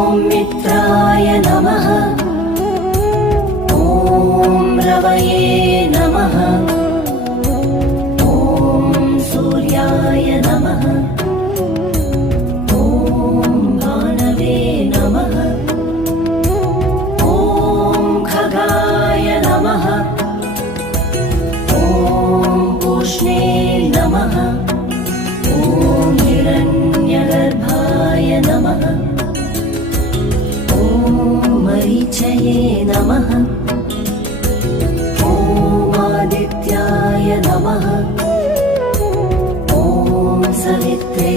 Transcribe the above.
मित्राय नमः। ॐ रवये नमः। ॐ सूर्याय नमः। ॐ भानवे नमः। ॐ खगाय नमः। ॐ पूष्णे नमः। ॐ हिरण्यगर्भाय नमः। मरीचये नमः। ॐ आदित्याय नमः। ॐ सवित्रे